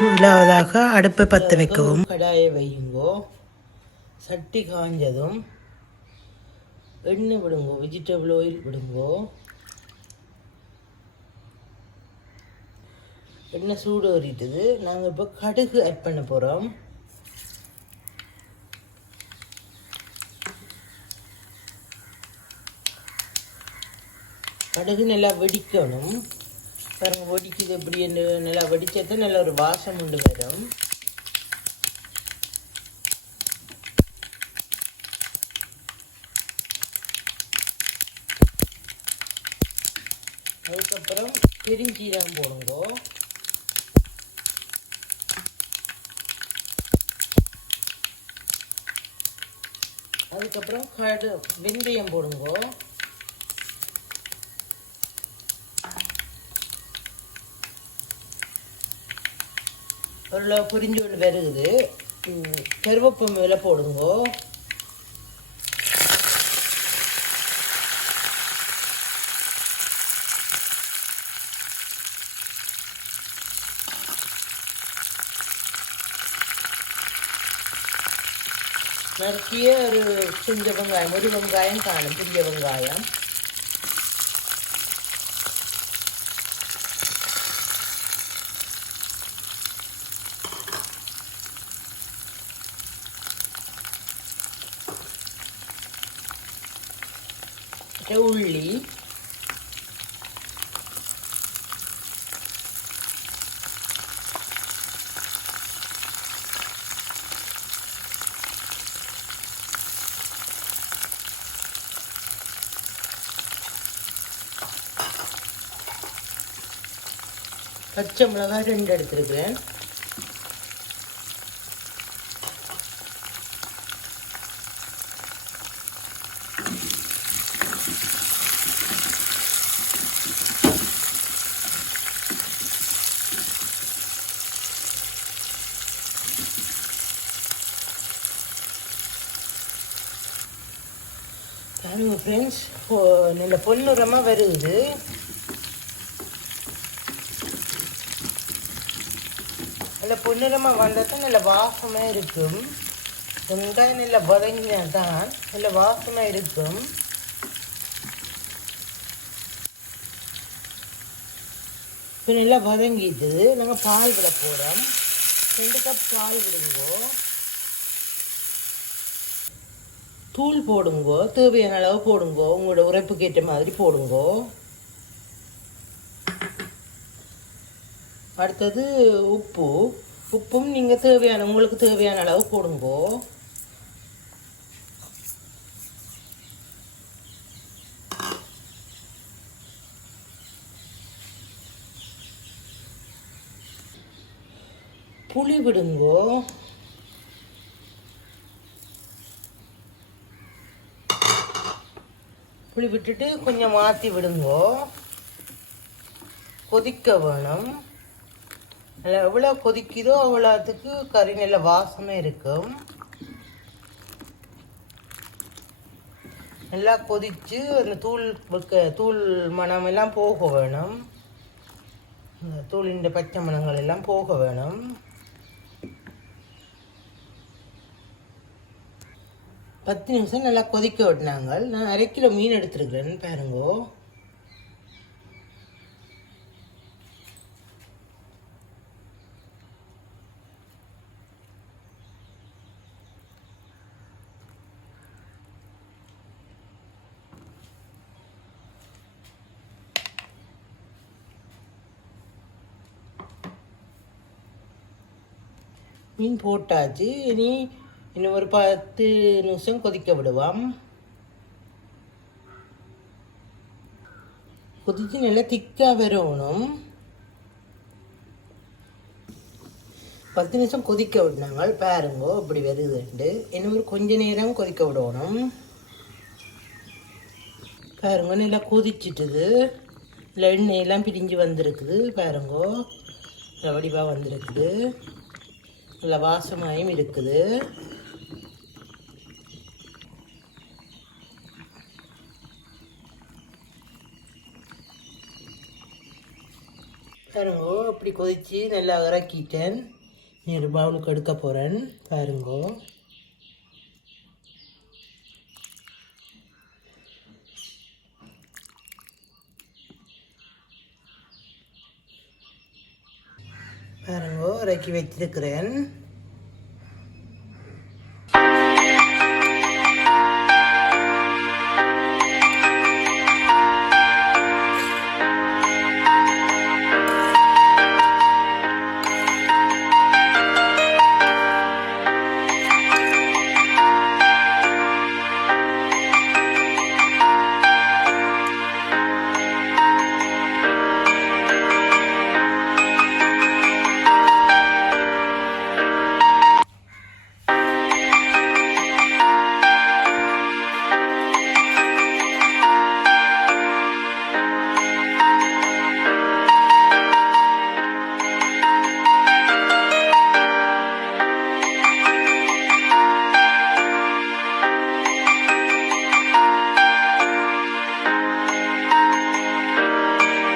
முதலாவதாக அடுப்பை பற்ற வைக்கவும். கடாயை வையுங்கோ. சட்டி காஞ்சதும் எண்ணெய் விடுங்கோ. Vegetable oil விடுங்கோ. எண்ணெய் சூடு ஏறிட்டுது. நாங்கள் இப்போ கடுகு ஆட் பண்ண போகிறோம் கடுகு நல்லா வெடிக்கணும். பாருங்க வெடிக்குது எப்படி நல்லா வடிச்சது நல்ல ஒரு வாசம் உண்டு வரும் அதுக்கப்புறம் பெருஞ்சீரகம் போடுங்கோ. அதுக்கப்புறம் கடு வெந்தயம் போடுங்கோ. ஒரு புரிஞ்சு ஒன்று வருகுது ம், கருவேப்பம் மேலே போடுங்கோ. நறுக்கிய ஒரு சிஞ்ச வெங்காயம் ஒரு வெங்காயம் காணும் சிஞ்ச வெங்காயம். அப்புறம் உள்ளி பச்சை மிளகாய் ரெண்டு எடுத்துருக்கிறேன். பாருங்க ஃப்ரெண்ட்ஸ் நல்ல பொன்னுரமாக வருது. நல்ல பொன்னுரமாக வந்தால் தான் நல்ல வாசமாக இருக்கும். வெங்காயம் நல்ல வதங்கினா தான் நல்ல வாசமாக இருக்கும். இப்போ நல்லா வதங்கிட்டு நாங்கள் பால் விட போகிறோம் ரெண்டு கப் பால் விடுங்கோ. தூள் போடுங்கோ தேவையான அளவு போடுங்கோ உங்களோட உரைப்புக்கு ஏற்ற மாதிரி போடுங்கோ. அடுத்தது உப்பு. உப்பும் நீங்கள் தேவையான உங்களுக்கு தேவையான அளவு போடுங்கோ. புளி விடுங்கோ. புளி விட்டுட்டு கொஞ்சம் மாற்றி விடுங்கோ. கொதிக்க வேணும். நல்லா எவ்வளோ கொதிக்குதோ அவ்வளோத்துக்கு கறி நல்ல வாசமே இருக்கும். நல்லா கொதித்து அந்த தூள் வைக்க தூள் மணம் எல்லாம் போக வேணும். இந்த தூளின் பச்சை மணங்கள் எல்லாம் போக வேணும். பத்து நிமிஷம் நல்லா கொதிக்க விட்டினாங்க. நான் அரை கிலோ மீன் எடுத்துருக்குறேன்னு பாருங்கோ. மீன் போட்டாச்சு. இனி இன்னும் ஒரு பத்து நிமிஷம் கொதிக்க விடுவோம். கொதிச்சு நல்லா திக்காக வரணும். பத்து நிமிஷம் கொதிக்க விடுனாங்க பாருங்கோ இப்படி வருதுண்டு. இன்னும் ஒரு கொஞ்ச நேரம் கொதிக்க விடணும். பாருங்க நல்லா கொதிச்சிட்டுது. இல்லை எண்ணெயெல்லாம் பிரிஞ்சு வந்திருக்குது. பாருங்கோ வடிவாக வந்திருக்குது. நல்லா வாசமாயும் இருக்குது. பாருங்கோ இப்படி கொதித்து நல்லா இறக்கிட்டேன். நீ ஒரு பவுலுக்கு எடுக்க போகிறேன் பாருங்கோ. பாருங்கோ இறக்கி வச்சிருக்கிறேன்.